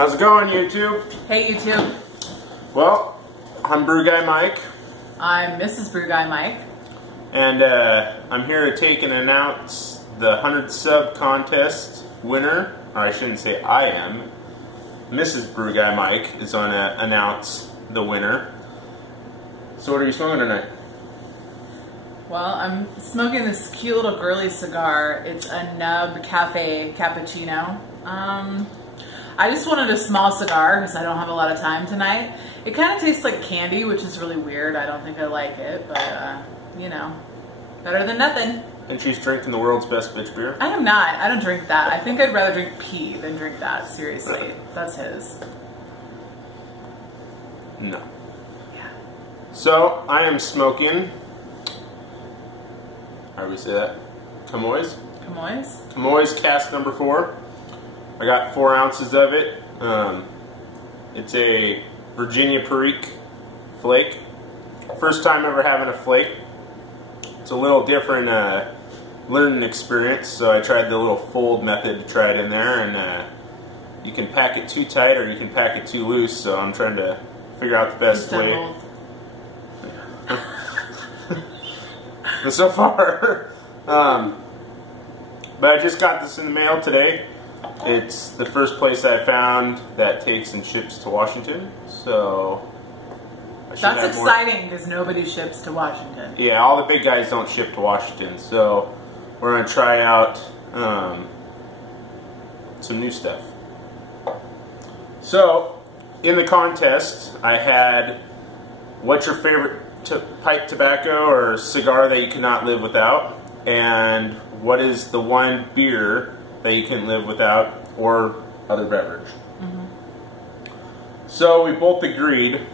How's it going, YouTube? Hey, YouTube. Well, I'm BrewGuyMike. I'm Mrs. BrewGuyMike. And I'm here to take and announce the 100 sub contest winner. Or I shouldn't say I am. Mrs. BrewGuyMike is going to announce the winner. So what are you smoking tonight? Well, I'm smoking this cute little girly cigar. It's a Nub Cafe Cappuccino. I just wanted a small cigar because I don't have a lot of time tonight. It kind of tastes like candy, which is really weird. I don't think I like it, but, you know, better than nothing. And she's drinking the world's best bitch beer? I am not. I don't drink that. I think I'd rather drink pee than drink that. Seriously. That's his. No. Yeah. So, I am smoking... How do we say that? Camoys? Camoys? Camoys Cask number 4. I got 4 ounces of it. It's a Virginia Perique flake. First time ever having a flake. It's a little different learning experience, so I tried the little fold method to try it in there, and you can pack it too tight or you can pack it too loose, so I'm trying to figure out the best way. But so far, but I just got this in the mail today. It's the first place I found that takes and ships to Washington, so I should That's exciting because nobody ships to Washington. Yeah, all the big guys don't ship to Washington, so we're going to try out some new stuff. So, in the contest, I had, what's your favorite pipe tobacco or cigar that you cannot live without, and what is the one beer that you can live without, or other beverage. So we both agreed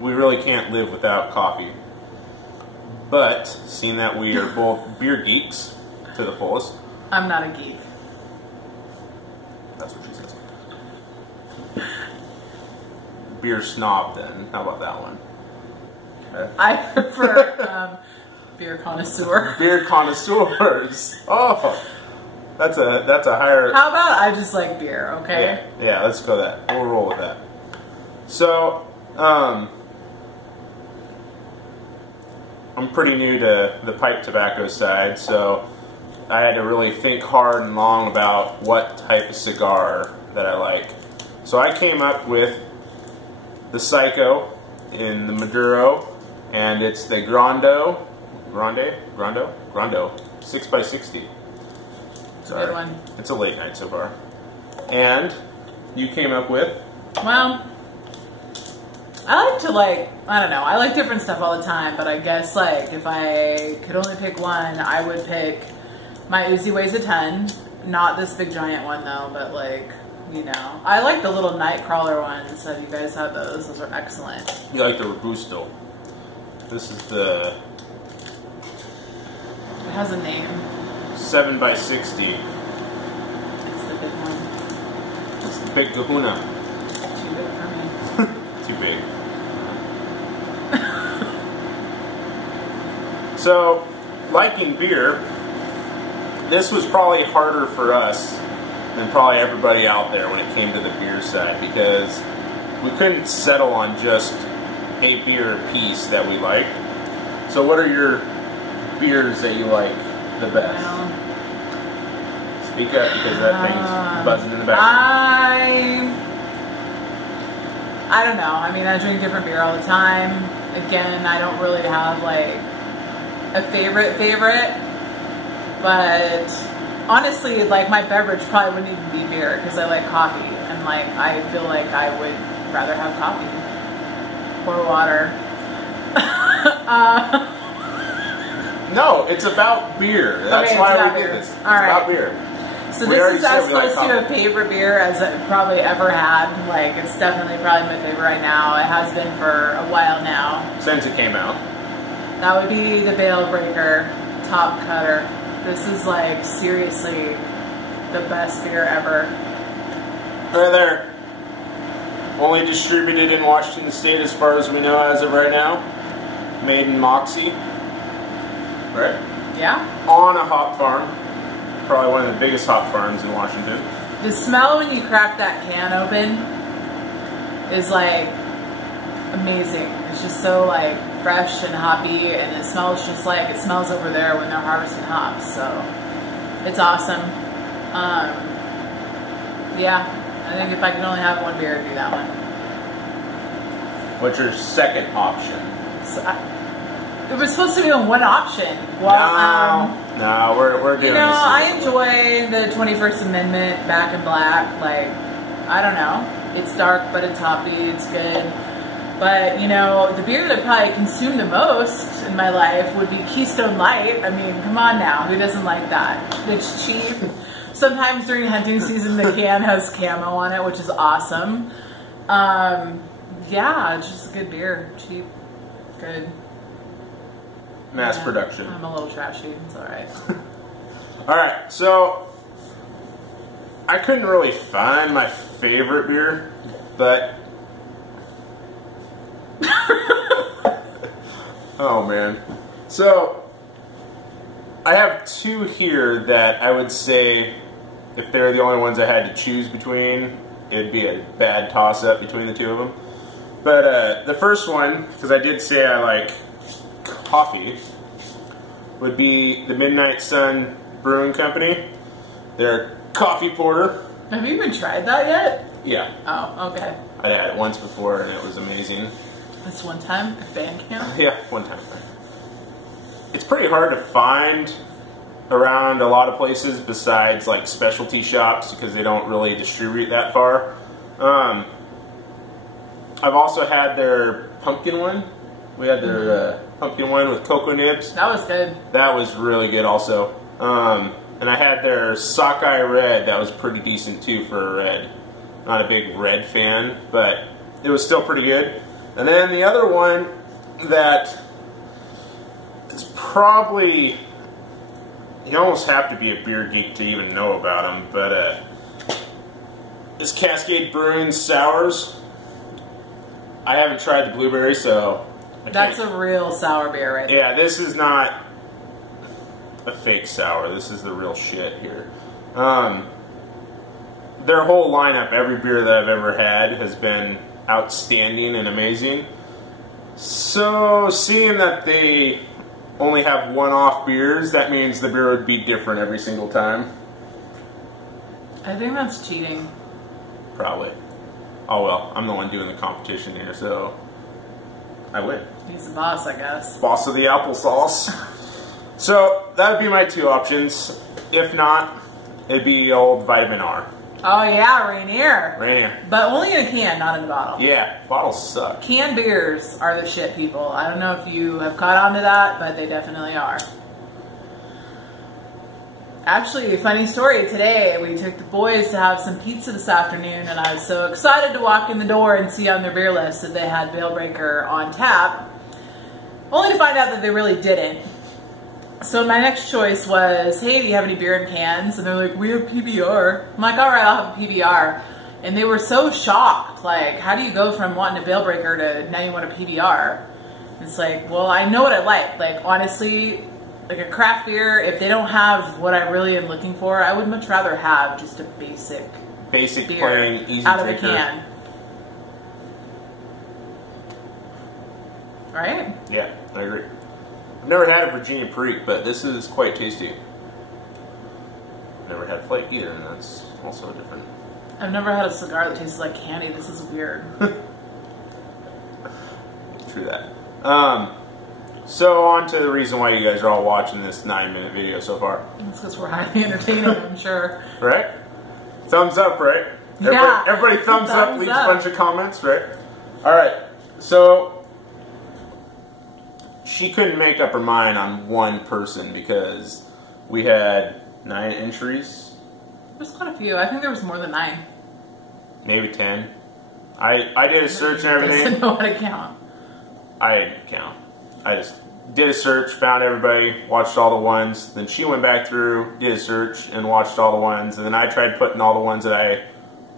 we really can't live without coffee. But, seeing that we are both beer geeks to the fullest. I'm not a geek. That's what she says. Beer snob then. How about that one? Okay. I prefer beer connoisseur. Beer connoisseurs. Oh, that's a higher. How about I just like beer, okay? Yeah, let's go that. We'll roll with that. So, I'm pretty new to the pipe tobacco side, so I had to really think hard and long about what type of cigar that I like. So I came up with the Psycho in the Maduro, and it's the Grande 6x60. Good one. It's a late night so far. And you came up with? Well, I like to I don't know, I like different stuff all the time, but I guess if I could only pick one, I would pick my Uzi weighs a ton. Not this big giant one though, but you know. I like the little Nightcrawler ones. Have you guys had those? Those are excellent. You like the Robusto. This is the... It has a name. 7x60. It's the big one. It's the big kahuna. Too big for me. Too big. So, liking beer, this was probably harder for us than probably everybody out there when it came to the beer side, because we couldn't settle on just a beer piece that we liked. So what are your beers that you like the best? Well, speak up, because that thing's buzzing in the background. I don't know. I mean, I drink different beer all the time. Again, I don't really have a favorite, but honestly, my beverage probably wouldn't even be beer because I like coffee, and I feel like I would rather have coffee or water. No, it's about beer. That's okay, why we did this. It's about beer. So this is as close to a favorite beer as I've probably ever had. It's definitely probably my favorite right now. It has been for a while now. Since it came out. That would be the Bale Breaker Top Cutter. This is seriously the best beer ever. Right there. Only distributed in Washington State as far as we know as of right now. Made in Moxie. Right? Yeah. On a hop farm. Probably one of the biggest hop farms in Washington. The smell when you crack that can open is like amazing. It's just so like fresh and hoppy, and it smells just like it smells over there when they're harvesting hops. So it's awesome. Yeah, I think if I could only have one beer, it'd be that one. What's your second option? So it was supposed to be one option. Well, no, we're doing you know, this. I enjoy the 21st Amendment Back in Black. Like, I don't know. It's dark, but it's hoppy. It's good. But, you know, the beer that I probably consumed the most in my life would be Keystone Light. I mean, come on now. Who doesn't like that? It's cheap. Sometimes during hunting season, the can has camo on it, which is awesome. Yeah, it's just a good beer. Cheap. Good. Mass production. I'm a little trashy. It's alright. Alright, so I couldn't really find my favorite beer, but oh man. So I have two here that I would say if they're the only ones I had to choose between, it'd be a bad toss-up between the two of them. But the first one, because I did say I like coffee, would be the Midnight Sun Brewing Company. Their coffee porter. Have you even tried that yet? Yeah. Oh, okay. I'd had it once before and it was amazing. This one time at band camp? Yeah, one time. It's pretty hard to find around a lot of places besides like specialty shops because they don't really distribute that far. I've also had their pumpkin one. We had their pumpkin one with cocoa nibs. That was good. That was really good also. And I had their sockeye red. That was pretty decent too for a red. Not a big red fan, but it was still pretty good. And then the other one that is probably, you almost have to be a beer geek to even know about them, but is Cascade Brewing Sours. I haven't tried the blueberry, so that's a real sour beer right there. Yeah, this is not a fake sour. This is the real shit here. Their whole lineup, every beer that I've ever had, has been outstanding and amazing. So, seeing that they only have one-off beers, that means the beer would be different every single time. I think that's cheating. Probably. Oh well, I'm the one doing the competition here, so I win. He's the boss, I guess. Boss of the applesauce. So, that would be my two options. If not, it'd be old Vitamin R. Oh yeah, Rainier. Rainier. But only in a can, not in a bottle. Yeah, bottles suck. Canned beers are the shit, people. I don't know if you have caught on to that, but they definitely are. Actually, funny story, today we took the boys to have some pizza this afternoon, and I was so excited to walk in the door and see on their beer list that they had Veilbreaker on tap, only to find out that they really didn't. So my next choice was, hey, do you have any beer in cans? And they're like, we have PBR. I'm like, all right, I'll have a PBR. And they were so shocked. Like, how do you go from wanting a Veilbreaker to now you want a PBR? It's like, well, I know what I like. Like, honestly, like a craft beer, if they don't have what I really am looking for, I would much rather have just a basic beer plain, easy out drinker. of a can. Right? Yeah, I agree. I've never had a Virginia Perique, but this is quite tasty. Never had Flake either, and that's also different. I've never had a cigar that tastes like candy. This is weird. True that. So on to the reason why you guys are all watching this 9-minute video so far. It's because we're highly entertaining, I'm sure. Right? Thumbs up, right? Yeah. Everybody thumbs up, Thumbs leaves up. a bunch of comments, right? Alright, so she couldn't make up her mind on one person because we had 9 entries. There's quite a few. I think there was more than 9. Maybe 10. I did a search and everything. Doesn't know how to count. I didn't count. I just did a search, found everybody, watched all the ones. Then she went back through, did a search, and watched all the ones. And then I tried putting all the ones that I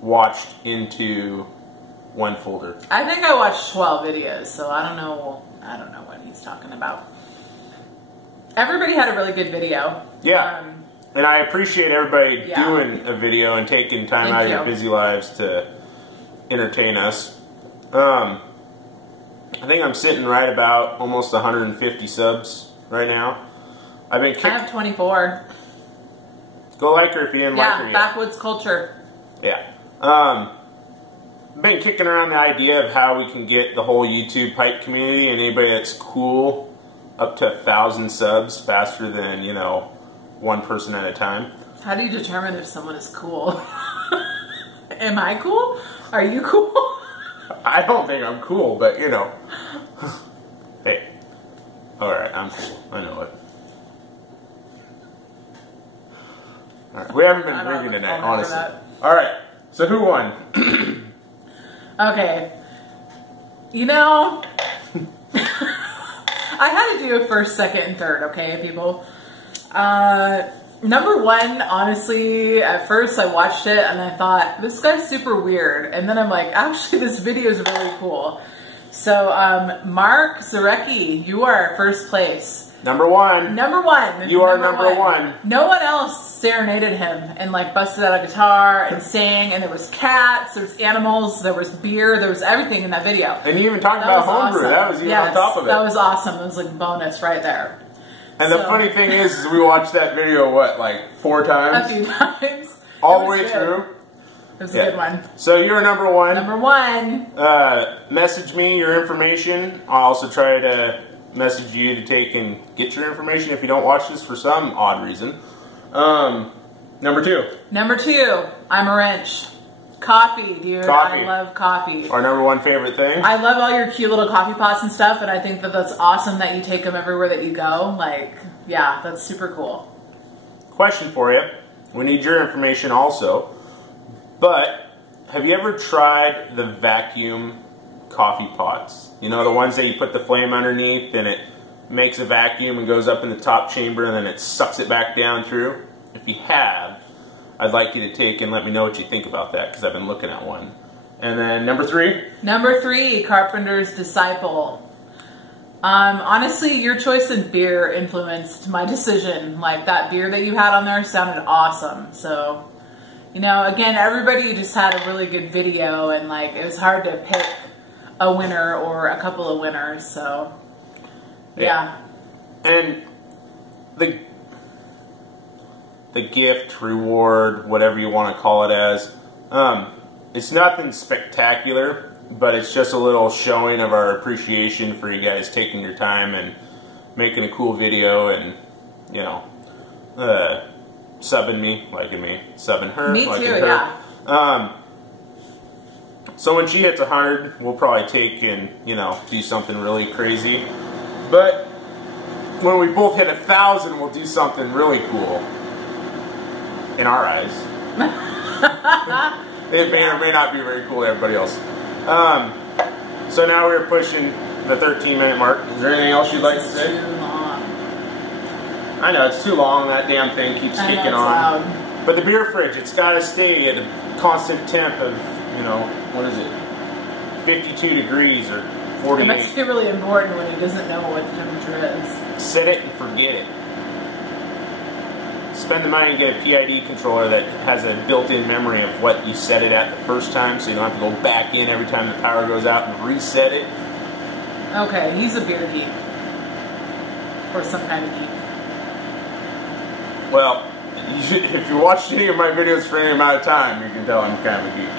watched into one folder. I think I watched 12 videos, so I don't know what he's talking about. Everybody had a really good video. Yeah. And I appreciate everybody Yeah. doing a video and taking time out of your busy lives to entertain us. I think I'm sitting right about almost 150 subs right now. I've been I have 24. Go like her if you didn't like her Yeah, yet. backwoods culture. Yeah. I've been kicking around the idea of how we can get the whole YouTube pipe community and anybody that's cool up to 1,000 subs faster than, you know, one person at a time. How do you determine if someone is cool? Am I cool? Are you cool? I don't think I'm cool, but you know. Hey. Alright, I'm cool. I know it. Alright, we haven't been drinking tonight, honestly. Alright, so who won? Okay. You know, I had to do a first, second, and third, okay, people? Number one, honestly, at first I watched it and I thought, this guy's super weird. And then I'm like, actually, this video is really cool. So, Mark Zarecki, you are first place. Number one. Number one. You are number one. No one else serenaded him and like busted out a guitar and sang, and there was cats, there was animals, there was beer, there was everything in that video. And you even talked about homebrew. Awesome. That was even on top of it. That was awesome. It was like bonus right there. And the funny thing is we watched that video, what, like 4 times? A few times. All the way through? It was a good one. So you're number one. Number one. Message me your information. I'll also try to message you to take and get your information if you don't watch this for some odd reason. Number two. Number two, I'm a wrench. Coffee, dude. Coffee. I love coffee. Our number one favorite thing. I love all your cute little coffee pots and stuff, and I think that that's awesome that you take them everywhere that you go. Like, yeah, that's super cool. Question for you. We need your information also. But have you ever tried the vacuum coffee pots? You know, the ones that you put the flame underneath and it makes a vacuum and goes up in the top chamber and then it sucks it back down through? If you have, I'd like you to take and let me know what you think about that, because I've been looking at one. And then number three? Number three, Carpenter's Disciple. Honestly, your choice in beer influenced my decision. Like, that beer that you had on there sounded awesome. So, you know, again, everybody just had a really good video, and like, it was hard to pick a winner or a couple of winners, so yeah. And the gift, reward, whatever you want to call it as, it's nothing spectacular, but it's just a little showing of our appreciation for you guys taking your time and making a cool video, and, you know, subbing me, liking me, subbing her, me liking too, her. Yeah. So when she hits 100, we'll probably take and, you know, do something really crazy. But when we both hit 1,000, we'll do something really cool. In our eyes. It may or may not be very cool to everybody else. So now we're pushing the 13-minute mark. Is there anything else you'd like to say? Too long. I know, it's too long. That damn thing keeps kicking on. Loud. But the beer fridge, it's got to stay at a constant temp of, you know, what is it? 52 degrees or 48. It must be really important when he doesn't know what the temperature is. Set it and forget it. Spend the money and get a PID controller that has a built-in memory of what you set it at the first time, so you don't have to go back in every time the power goes out and reset it. Okay, he's a beer geek. Or some kind of geek. Well, if you watched any of my videos for any amount of time, you can tell I'm kind of a geek.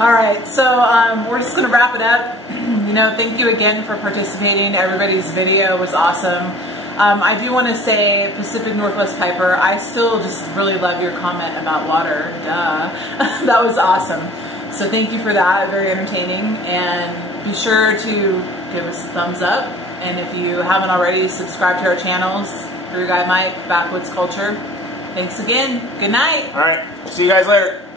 Alright, so we're just going to wrap it up. You know, thank you again for participating. Everybody's video was awesome. I do want to say, Pacific Northwest Piper, I still just really love your comment about water. Duh. That was awesome. So thank you for that. Very entertaining. And be sure to give us a thumbs up. And if you haven't already, subscribe to our channels. BrewGuyMike, Backwoods Culture. Thanks again. Good night. Alright. See you guys later.